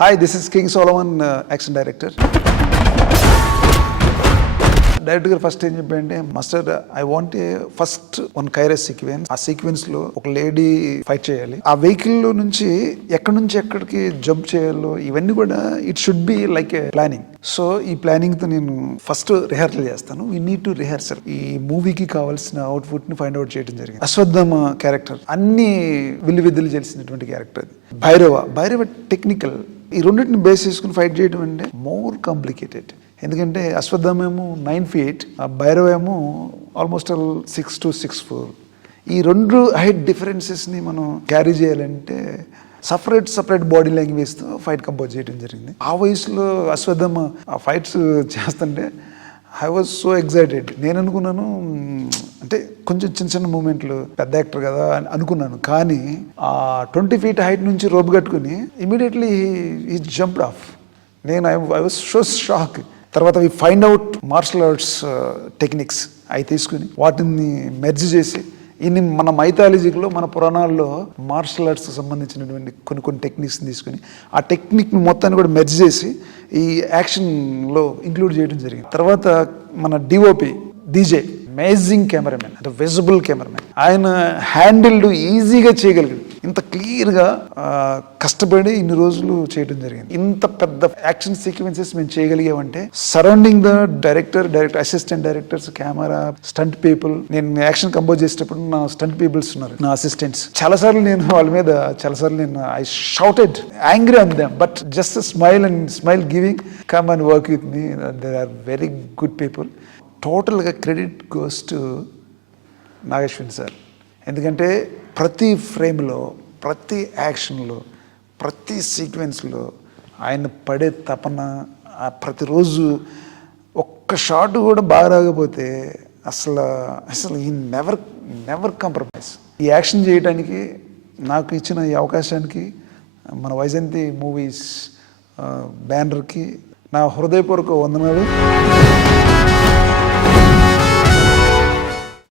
Hi, this is King Solomon, action director. Direct గారు first ఏం చెప్పండి, master I want first one car race sequence. ఆ sequence లో ఒక లేడీ ఫైట్ చేయాలి. ఆ వెహికల్ లో నుంచి ఎక్కడికి జంప్ చేయాలో ఇవన్నీ కూడా it should be like A planning. So ఈ ప్లానింగ్ తో నేను ఫస్ట్ రిహార్సల్ చేస్తాను. We need to rehearsal. ఈ మూవీకి కావాల్సిన అవుట్పుట్ ని ఫైండ్ అవుట్ చేయడం జరిగింది. అశ్వత్థామ క్యారెక్టర్ అన్ని విద్యలు చేసినటువంటి క్యారెక్టర్ అది. భైరవ టెక్నికల్. ఈ రెండింటిని బేస్ చేసుకుని ఫైట్ చేయడం అంటే మోర్ కాంప్లికేటెడ్. ఎందుకంటే అశ్వత్థామ ఏమో 9 feet, ఆ భైరవ ఏమో ఆల్మోస్ట్ 6 to 6'4". ఈ రెండు హైట్ డిఫరెన్సెస్ని మనం క్యారీ చేయాలంటే సపరేట్ బాడీ లాంగ్వేజ్తో ఫైట్ కంపోజ్ చేయడం జరిగింది. ఆ వయసులో అశ్వత్థామ ఆ ఫైట్స్ చేస్తుంటే ఐ వాజ్ సో ఎగ్జైటెడ్. నేను అనుకున్నాను అంటే కొంచెం చిన్న మూమెంట్లు, పెద్ద యాక్టర్ కదా అని అనుకున్నాను. కానీ ఆ 20 feet హైట్ నుంచి రోప్ కట్టుకుని ఇమీడియట్లీ ఈ జంప్డ్ ఆఫ్. నేను ఐ వాజ్ సో షాక్. తర్వాత అవి find out martial arts techniques అవి తీసుకుని వాటిని మెర్జ్ చేసి ఇన్ని మన మైథాలజీలో మన పురాణాల్లో మార్షల్ ఆర్ట్స్కి సంబంధించినటువంటి కొన్ని టెక్నిక్స్ని తీసుకుని ఆ టెక్నిక్ని మొత్తాన్ని కూడా మెర్జ్ చేసి ఈ యాక్షన్లో ఇంక్లూడ్ చేయడం జరిగింది. తర్వాత మన డిఓపి డీజే అమేజింగ్ కెమెరామెన్, అంటే విజిబుల్ కెమెరామెన్. ఆయన హ్యాండిల్డ్ ఈజీగా చేయగలిగాడు. ఇంత క్లియర్గా కష్టపడి ఇన్ని రోజులు చేయడం జరిగింది. ఇంత పెద్ద యాక్షన్ సీక్వెన్సెస్ మేము చేయగలిగామంటే surrounding the director assistant directors, camera, stunt people. నేను యాక్షన్ కంపోజ్ చేసేటప్పుడు నా స్టంట్ పీపుల్స్ ఉన్నారు, నా అసిస్టెంట్స్. చాలాసార్లు నేను వాళ్ళ మీద I shouted angry on them, but just smile giving, come and work with me. They are very good people. టోటల్గా credit goes to Nageshwan sir. ఎందుకంటే ప్రతి ఫ్రేమ్లో, ప్రతి యాక్షన్లో, ప్రతి సీక్వెన్స్లో ఆయన పడే తపన, ప్రతిరోజు ఒక్క షాట్ కూడా బాగా రాకపోతే అసలు ఈ నెవర్ కాంప్రమైజ్. ఈ యాక్షన్ చేయడానికి నాకు ఇచ్చిన ఈ అవకాశానికి మన వైజయంతి మూవీస్ బ్యానర్కి నా హృదయపూర్వక వందనాలు.